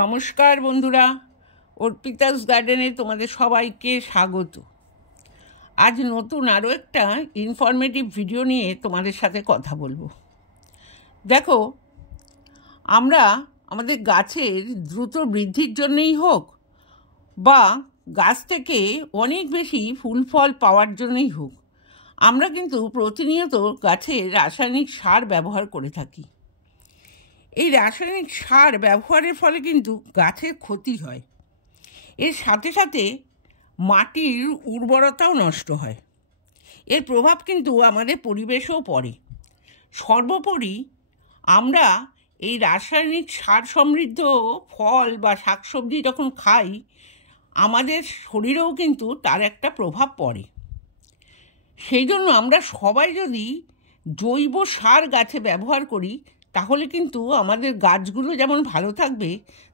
নমস্কার বন্ধুরা, অর্পিতাস গার্ডেনে তোমাদের সবাইকে স্বাগত। আজ নতুন আরও একটা ইনফরমেটিভ ভিডিও নিয়ে তোমাদের সাথে কথা বলবো। দেখো, আমরা আমাদের গাছের দ্রুত বৃদ্ধির জন্যই হোক বা গাছ থেকে অনেক বেশি ফুল ফল পাওয়ার জন্যই হোক, আমরা কিন্তু প্রতিনিয়ত গাছে রাসায়নিক সার ব্যবহার করে থাকি। এই রাসায়নিক সার ব্যবহারের ফলে কিন্তু গাছের ক্ষতি হয়, এর সাথে সাথে মাটির উর্বরতাও নষ্ট হয়। এর প্রভাব কিন্তু আমাদের পরিবেশেও পড়ে। সর্বোপরি আমরা এই রাসায়নিক সার সমৃদ্ধ ফল বা শাকসবজি যখন খাই, আমাদের শরীরেও কিন্তু তার একটা প্রভাব পড়ে। সেই জন্য আমরা সবাই যদি জৈব সার গাছে ব্যবহার করি, তাহলে কিন্তু আমাদের গাছগুলো যেমন ভালো থাকবে,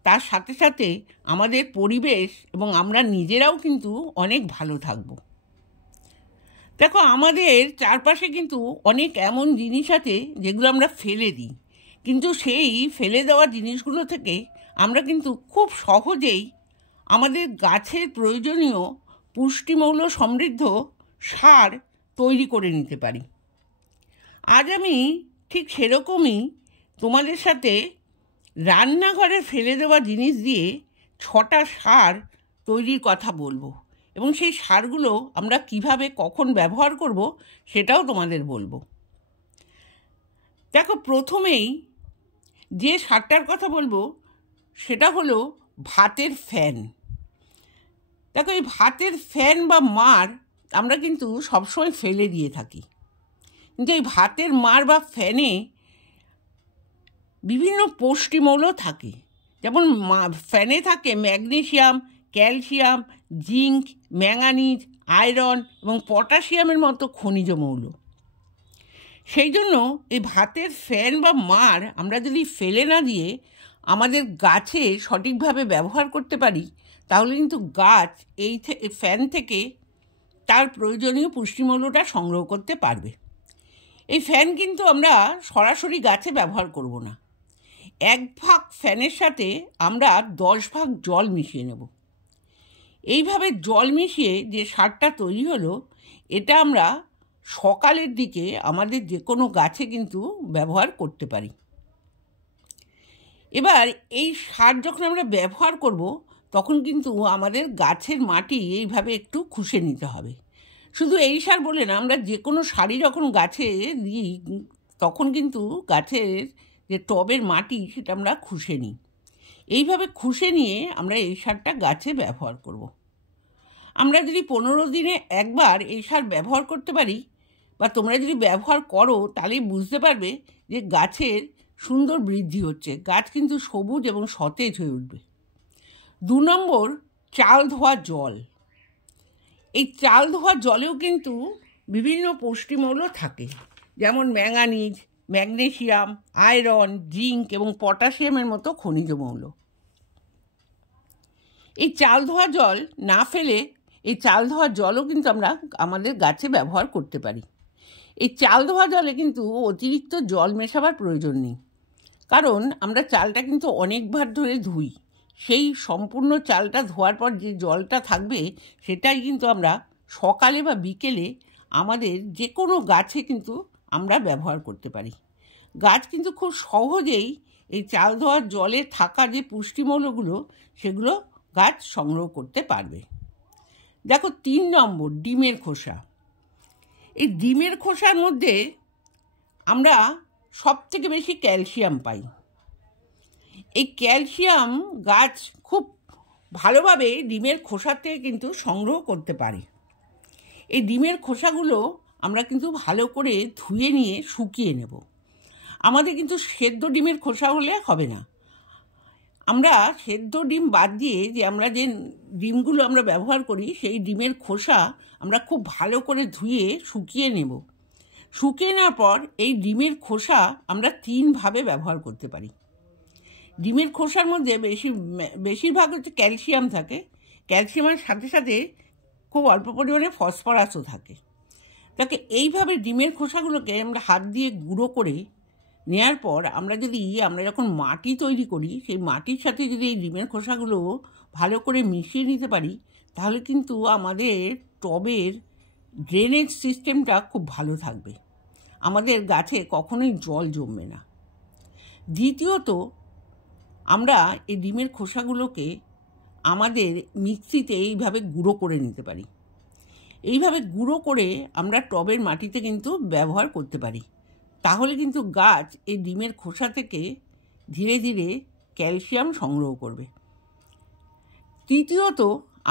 তার সাথে সাথে আমাদের পরিবেশ এবং আমরা নিজেরাও কিন্তু অনেক ভালো থাকব। দেখো, আমাদের চারপাশে কিন্তু অনেক এমন জিনিস আছে যেগুলো আমরা ফেলে দিই, কিন্তু সেই ফেলে দেওয়া জিনিসগুলো থেকে আমরা কিন্তু খুব সহজেই আমাদের গাছের প্রয়োজনীয় পুষ্টিমৌল সমৃদ্ধ সার তৈরি করে নিতে পারি। আজ আমি ঠিক সেরকমই তোমাদের সাথে রান্নাঘরে ফেলে দেওয়া জিনিস দিয়ে 6টা সার তৈরির কথা বলবো, এবং সেই সারগুলো আমরা কিভাবে কখন ব্যবহার করব সেটাও তোমাদের বলবো। দেখো, প্রথমেই যে সারটার কথা বলবো সেটা হলো ভাতের ফ্যান। দেখো, এই ভাতের ফ্যান বা মাড় আমরা কিন্তু সবসময় ফেলে দিয়ে থাকি, কিন্তু এই ভাতের মাড় বা ফ্যানে বিভিন্ন পুষ্টিমৌল থাকে। যেমন ফ্যানে থাকে magnesium, calcium, zinc, manganese, iron এবং পটাশিয়ামের মতো খনিজ মৌল। সেই জন্য এই ভাতের ফ্যান বা মাড় আমরা যদি ফেলে না দিয়ে আমাদের গাছে সঠিকভাবে ব্যবহার করতে পারি, তাহলে কিন্তু গাছ এই ফ্যান থেকে তার প্রয়োজনীয় পুষ্টিমৌলটা সংগ্রহ করতে পারবে। এই ফ্যান কিন্তু আমরা সরাসরি গাছে ব্যবহার করব না। 1 ভাগ ফ্যানের সাথে আমরা 10 ভাগ জল মিশিয়ে নেব। এইভাবে জল মিশিয়ে যে সারটা তৈরি হলো, এটা আমরা সকালের দিকে আমাদের যে কোনো গাছে কিন্তু ব্যবহার করতে পারি। এবার এই সার যখন আমরা ব্যবহার করব, তখন কিন্তু আমাদের গাছের মাটি এইভাবে একটু খুশে নিতে হবে। শুধু এই সার বলে না, আমরা যে কোনো সারই যখন গাছে দিই, তখন কিন্তু গাছের যে টবের মাটি সেটা আমরা খুশে নিই। এইভাবে খুশে নিয়ে আমরা এই সারটা গাছে ব্যবহার করব। আমরা যদি 15 দিনে একবার এই সার ব্যবহার করতে পারি, বা তোমরা যদি ব্যবহার করো, তাহলেই বুঝতে পারবে যে গাছের সুন্দর বৃদ্ধি হচ্ছে, গাছ কিন্তু সবুজ এবং সতেজ হয়ে উঠবে। 2 নম্বর, চাল ধোয়া জল। এই চাল ধোয়া জলেও কিন্তু বিভিন্ন পুষ্টিমৌল থাকে, যেমন ম্যাঙ্গানিজ, ম্যাগনেসিয়াম, আয়রন, জিঙ্ক এবং পটাশিয়ামের মতো খনিজ মৌল। এই চাল ধোয়া জল না ফেলে এই চাল ধোয়া জলও কিন্তু আমরা আমাদের গাছে ব্যবহার করতে পারি। এই চাল ধোয়া জলে কিন্তু অতিরিক্ত জল মেশাবার প্রয়োজন নেই, কারণ আমরা চালটা কিন্তু অনেকবার ধরে ধুই। সেই সম্পূর্ণ চালটা ধোয়ার পর যে জলটা থাকবে, সেটাই কিন্তু আমরা সকালে বা বিকেলে আমাদের যে কোনো গাছে কিন্তু আমরা ব্যবহার করতে পারি। গাছ কিন্তু খুব সহজেই এই চাল ধোয়ার জলে থাকা যে পুষ্টিমৌলগুলো, সেগুলো গাছ সংগ্রহ করতে পারবে। দেখো, 3 নম্বর, ডিমের খোসা। এই ডিমের খোসার মধ্যে আমরা সবথেকে বেশি ক্যালসিয়াম পাই। এই ক্যালসিয়াম গাছ খুব ভালোভাবে ডিমের খোসা থেকে কিন্তু সংগ্রহ করতে পারে। এই ডিমের খোসাগুলো আমরা কিন্তু ভালো করে ধুয়ে নিয়ে শুকিয়ে নেব। আমাদের কিন্তু সেদ্ধ ডিমের খোসা হলে হবে না। আমরা সেদ্ধ ডিম বাদ দিয়ে আমরা যে ডিমগুলো আমরা ব্যবহার করি, সেই ডিমের খোসা আমরা খুব ভালো করে ধুয়ে শুকিয়ে নেব। শুকিয়ে নেওয়ার পর এই ডিমের খোসা আমরা 3 ভাবে ব্যবহার করতে পারি। ডিমের খোসার মধ্যে বেশিরভাগ হচ্ছে ক্যালসিয়াম থাকে। ক্যালসিয়ামের সাথে সাথে খুব অল্প পরিমাণে ফসফরাসও থাকে। তাকে এইভাবে ডিমের খোসাগুলোকে আমরা হাত দিয়ে গুঁড়ো করে নেওয়ার পর আমরা যখন মাটি তৈরি করি, সেই মাটির সাথে যদি এই ডিমের খোসাগুলো ভালো করে মিশিয়ে নিতে পারি, তাহলে কিন্তু আমাদের টবের ড্রেনেজ সিস্টেমটা খুব ভালো থাকবে, আমাদের গাছে কখনোই জল জমবে না। দ্বিতীয়ত, আমরা এই ডিমের খোসাগুলোকে আমাদের মিক্সিতে এইভাবে গুঁড়ো করে নিতে পারি। এইভাবে গুঁড়ো করে আমরা টবের মাটিতে কিন্তু ব্যবহার করতে পারি। তাহলে কিন্তু গাছ এই ডিমের খোসা থেকে ধীরে ধীরে ক্যালসিয়াম সংগ্রহ করবে। তৃতীয়ত,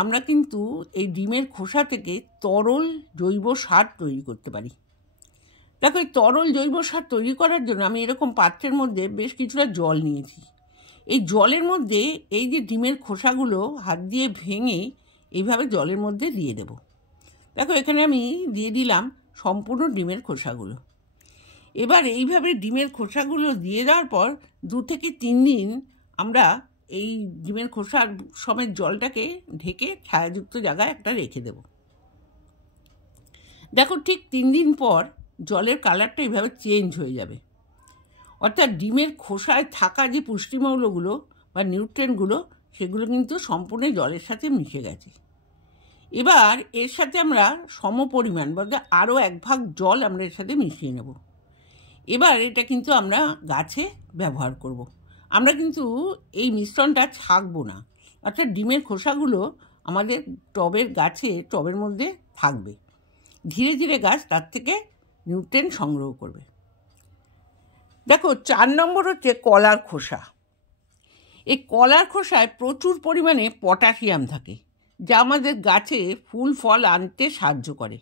আমরা কিন্তু এই ডিমের খোসা থেকে তরল জৈব সার তৈরি করতে পারি। দেখো, এই তরল জৈব সার তৈরি করার জন্য আমি এরকম পাত্রের মধ্যে বেশ কিছুটা জল নিয়েছি। এই জলের মধ্যে এই যে ডিমের খোসাগুলো হাত দিয়ে ভেঙে এইভাবে জলের মধ্যে দিয়ে দেব। দেখো, এখানে আমি দিয়ে দিলাম সম্পূর্ণ ডিমের খোসাগুলো। এবার এইভাবে ডিমের খোসাগুলো দিয়ে দেওয়ার পর 2 থেকে 3 দিন আমরা এই ডিমের খোসার সমেত জলটাকে ঢেকে ছায়াযুক্ত জায়গায় একটা রেখে দেব। দেখো, ঠিক 3 দিন পর জলের কালারটা এইভাবে চেঞ্জ হয়ে যাবে, অর্থাৎ ডিমের খোসায় থাকা যে পুষ্টিমৌলগুলো বা নিউট্রিয়েন্টগুলো সেগুলো কিন্তু সম্পূর্ণ জলের সাথে মিশে গেছে। এবার এর সাথে আমরা সমপরিমাণ বলতে আরও 1 ভাগ জল আমরা এর সাথে মিশিয়ে নেব। এবার এটা কিন্তু আমরা গাছে ব্যবহার করব। আমরা কিন্তু এই মিশ্রণটা ছাঁকবো না, অর্থাৎ ডিমের খোসাগুলো আমাদের টবের মধ্যে থাকবে। ধীরে ধীরে গাছ তার থেকে নিউট্রিয়েন্ট সংগ্রহ করবে। দেখো, 4 নম্বর হচ্ছে কলার খোসা। এই কলার খোসায় প্রচুর পরিমাণে পটাশিয়াম থাকে, যা আমাদের গাছে ফুল ফল আনতে সাহায্য করে,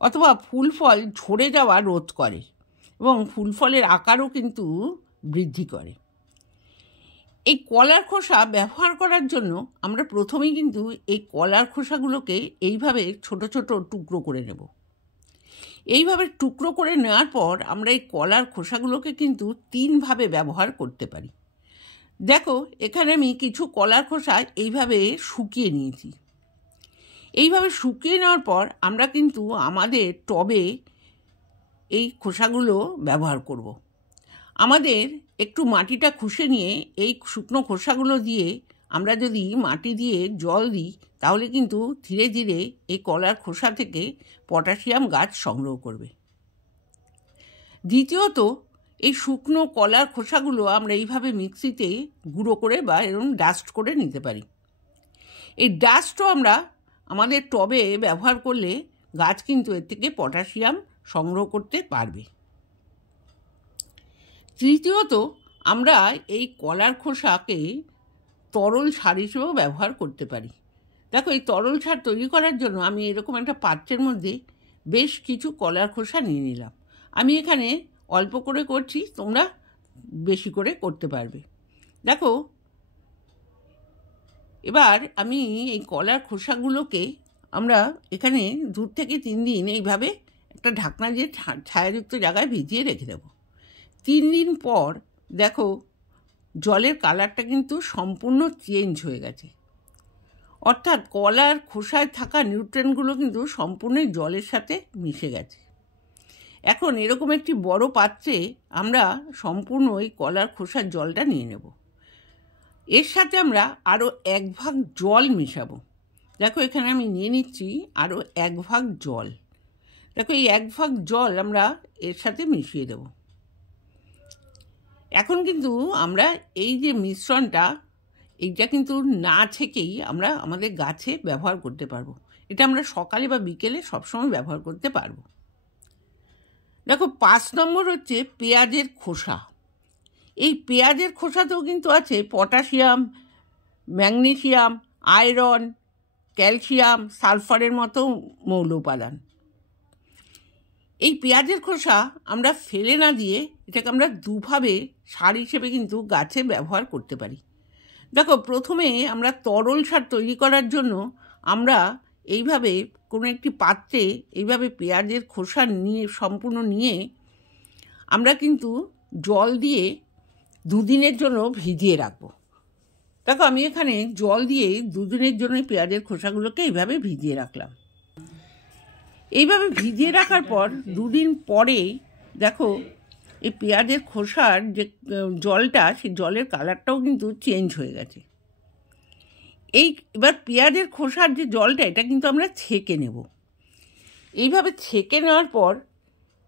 অথবা ফুল ফল ঝরে যাওয়া রোধ করে এবং ফুল ফলের আকারও কিন্তু বৃদ্ধি করে। এই কলার খোসা ব্যবহার করার জন্য আমরা প্রথমেই কিন্তু এই কলার খোসাগুলোকে এইভাবে ছোট ছোট টুকরো করে নেব। এইভাবে টুকরো করে নেওয়ার পর আমরা এই কলার খোসাগুলোকে কিন্তু 3 ভাবে ব্যবহার করতে পারি। দেখো, এখানে আমি কিছু কলার খোসা এইভাবে শুকিয়ে নিয়েছি। এইভাবে শুকিয়ে নেওয়ার পর আমরা কিন্তু আমাদের টবে এই খোসাগুলো ব্যবহার করব। আমাদের একটু মাটিটা খুশে নিয়ে এই শুকনো খোসাগুলো দিয়ে আমরা যদি মাটি দিয়ে জল দিই, তাহলে কিন্তু ধীরে ধীরে এই কলার খোসা থেকে পটাশিয়াম গাছ সংগ্রহ করবে। দ্বিতীয়ত, এই শুকনো কলার খোসাগুলো আমরা এইভাবে মিক্সিতে গুঁড়ো করে বা এরকম ডাস্ট করে নিতে পারি। এই ডাস্টও আমরা আমাদের টবে ব্যবহার করলে গাছ কিন্তু এর থেকে পটাশিয়াম সংগ্রহ করতে পারবে। তৃতীয়ত, আমরা এই কলার খোসাকে তরল সার হিসেবেও ব্যবহার করতে পারি। দেখো, এই তরল সার তৈরি করার জন্য আমি এরকম একটা পাত্রের মধ্যে বেশ কিছু কলার খোসা নিয়ে নিলাম। আমি এখানে অল্প করে করছি, তোমরা বেশি করে করতে পারবে। দেখো, এবার আমি এই কলার খোসাগুলোকে আমরা এখানে 2 থেকে 3 দিন এইভাবে একটা ঢাকনা দিয়ে ছায়াযুক্ত জায়গায় ভিজিয়ে রেখে দেব। 3 দিন পর দেখো, জলের কালারটা কিন্তু সম্পূর্ণ চেঞ্জ হয়ে গেছে, অর্থাৎ কলার খোসায় থাকা নিউট্রিয়েন্টগুলো কিন্তু সম্পূর্ণই জলের সাথে মিশে গেছে। এখন এরকম একটি বড় পাত্রে আমরা সম্পূর্ণ এই কলার খোসার জলটা নিয়ে নেব। এর সাথে আমরা আরও 1 ভাগ জল মেশাবো। দেখো, এখানে আমি নিয়ে নিচ্ছি আরও 1 ভাগ জল। দেখো, এই 1 ভাগ জল আমরা এর সাথে মিশিয়ে দেব। এখন কিন্তু আমরা এই যে মিশ্রণটা, এইটা কিন্তু না ছেঁকেই আমরা আমাদের গাছে ব্যবহার করতে পারবো। এটা আমরা সকালে বা বিকেলে সবসময় ব্যবহার করতে পারবো। দেখো, 5 নম্বর হচ্ছে পেঁয়াজের খোসা। এই পেঁয়াজের খোসাতেও কিন্তু আছে পটাশিয়াম, ম্যাগনেসিয়াম, আয়রন, ক্যালসিয়াম, সালফারের মতো মৌল উপাদান। এই পেঁয়াজের খোসা আমরা ফেলে না দিয়ে এটাকে আমরা 2 ভাবে সার হিসেবে কিন্তু গাছে ব্যবহার করতে পারি। দেখো, প্রথমে আমরা তরল সার তৈরি করার জন্য আমরা এইভাবে কোনো একটি পাত্রে এইভাবে পেঁয়াজের খোসা সম্পূর্ণ নিয়ে আমরা কিন্তু জল দিয়ে 2 দিনের জন্য ভিজিয়ে রাখবো। দেখো, আমি এখানে জল দিয়ে 2 দিনের জন্য পেঁয়াজের খোসাগুলোকে এইভাবে ভিজিয়ে রাখলাম। এইভাবে ভিজিয়ে রাখার পর 2 দিন পরে দেখো, এই পেঁয়াজের খোসার যে জলটা, সেই জলের কালারটাও কিন্তু চেঞ্জ হয়ে গেছে। এবার পেঁয়াজের খোসার যে জলটা, এটা কিন্তু আমরা ছেঁকে নেব। এইভাবে ছেঁকে নেওয়ার পর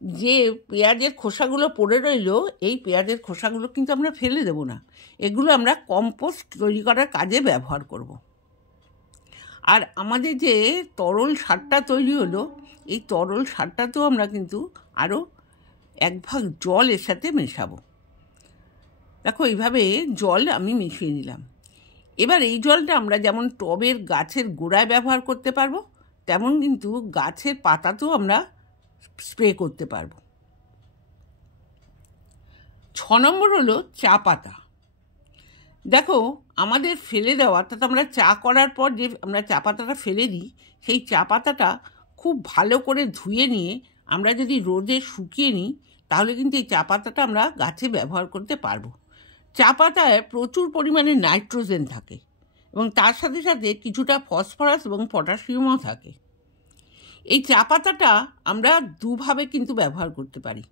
যে পেঁয়াজের খোসাগুলো পড়ে রইল, এই পেঁয়াজের খোসাগুলো কিন্তু আমরা ফেলে দেব না, এগুলো আমরা কম্পোস্ট তৈরি করার কাজে ব্যবহার করব। আর আমাদের যে তরল সারটা তৈরি হলো, এই তরল সারটাতেও আমরা কিন্তু আরও 1 ভাগ জল এর সাথে মেশাবো। দেখো, এইভাবে জল আমি মিশিয়ে নিলাম। এবার এই জলটা আমরা যেমন টবের গাছের গোড়ায় ব্যবহার করতে পারবো, তেমন কিন্তু গাছের পাতাতেও আমরা স্প্রে করতে পারবো। 6 নম্বর হলো চা পাতা। দেখো, আমাদের ফেলে দেওয়া, অর্থাৎ আমরা চা করার পর যে আমরা চা পাতাটা ফেলে দিই, সেই চা পাতাটা খুব ভালো করে ধুয়ে নিয়ে আমরা যদি রোদে শুকিয়ে নিই, তাহলে কিন্তু এই চা পাতাটা আমরা গাছে ব্যবহার করতে পারবো। চা পাতায় প্রচুর পরিমাণে নাইট্রোজেন থাকে এবং তার সাথে সাথে কিছুটা ফসফরাস এবং পটাশিয়ামও থাকে। এই চা পাতাটা আমরা দুভাবে কিন্তু ব্যবহার করতে পারি।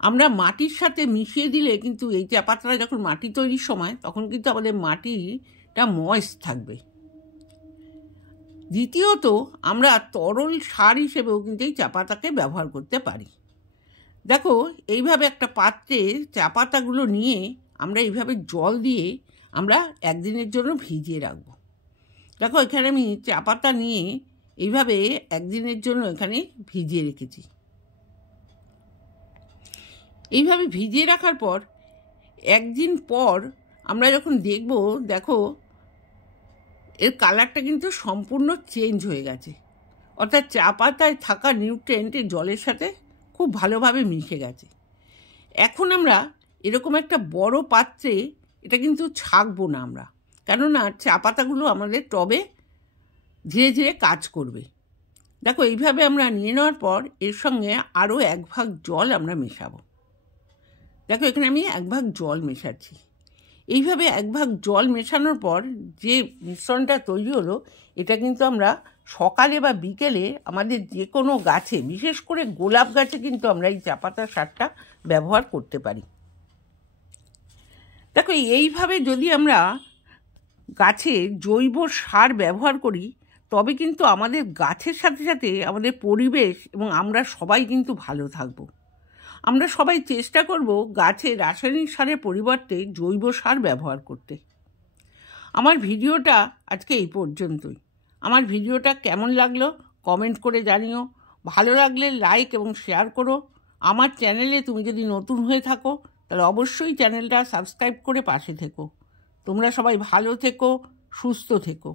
আমরা মাটির সাথে মিশিয়ে দিলে কিন্তু এই চা পাতাটা যখন মাটি তৈরির সময়, তখন কিন্তু আমাদের মাটিটা ময়েস্ট থাকবে। দ্বিতীয়ত, আমরা তরল সার হিসেবেও কিন্তু এই চা পাতাকে ব্যবহার করতে পারি। দেখো, এইভাবে একটা পাত্রে চা পাতাগুলো নিয়ে আমরা এইভাবে জল দিয়ে আমরা 1 দিনের জন্য ভিজিয়ে রাখবো। দেখো, এখানে আমি চা পাতা নিয়ে এইভাবে 1 দিনের জন্য এখানে ভিজিয়ে রেখেছি। এইভাবে ভিজিয়ে রাখার পর 1 দিন পর আমরা যখন দেখব, দেখো এর কালারটা কিন্তু সম্পূর্ণ চেঞ্জ হয়ে গেছে, অর্থাৎ চা পাতায় থাকা নিউট্রিয়েন্ট এই জলের সাথে খুব ভালোভাবে মিশে গেছে। এখন আমরা এরকম একটা বড় পাত্রে এটা কিন্তু ছাঁকবো না আমরা, কেননা চা পাতাগুলো আমাদের টবে ধীরে ধীরে কাজ করবে। দেখো, এইভাবে আমরা নিয়ে নেওয়ার পর এর সঙ্গে আরও 1 ভাগ জল আমরা মেশাবো। দেখো, এখানে আমি 1 ভাগ জল মেশাচ্ছি। এইভাবে 1 ভাগ জল মেশানোর পর যে মিশ্রণটা তৈরি হলো, এটা কিন্তু আমরা সকালে বা বিকেলে আমাদের যে কোনো গাছে, বিশেষ করে গোলাপ গাছে কিন্তু আমরা এই চা পাতার সারটা ব্যবহার করতে পারি। দেখো, এইভাবে যদি আমরা গাছে জৈব সার ব্যবহার করি, তবে কিন্তু আমাদের গাছের সাথে সাথে আমাদের পরিবেশ এবং আমরা সবাই কিন্তু ভালো থাকব। আমরা সবাই চেষ্টা করব গাছে রাসায়নিক সারের পরিবর্তে জৈব সার ব্যবহার করতে। আমার ভিডিওটা আজকে এই পর্যন্তই। আমার ভিডিওটা কেমন লাগলো কমেন্ট করে জানিও। ভালো লাগলে লাইক এবং শেয়ার করো। আমার চ্যানেলে তুমি যদি নতুন হয়ে থাকো, তাহলে অবশ্যই চ্যানেলটা সাবস্ক্রাইব করে পাশে থেকো। তোমরা সবাই ভালো থেকো, সুস্থ থেকো।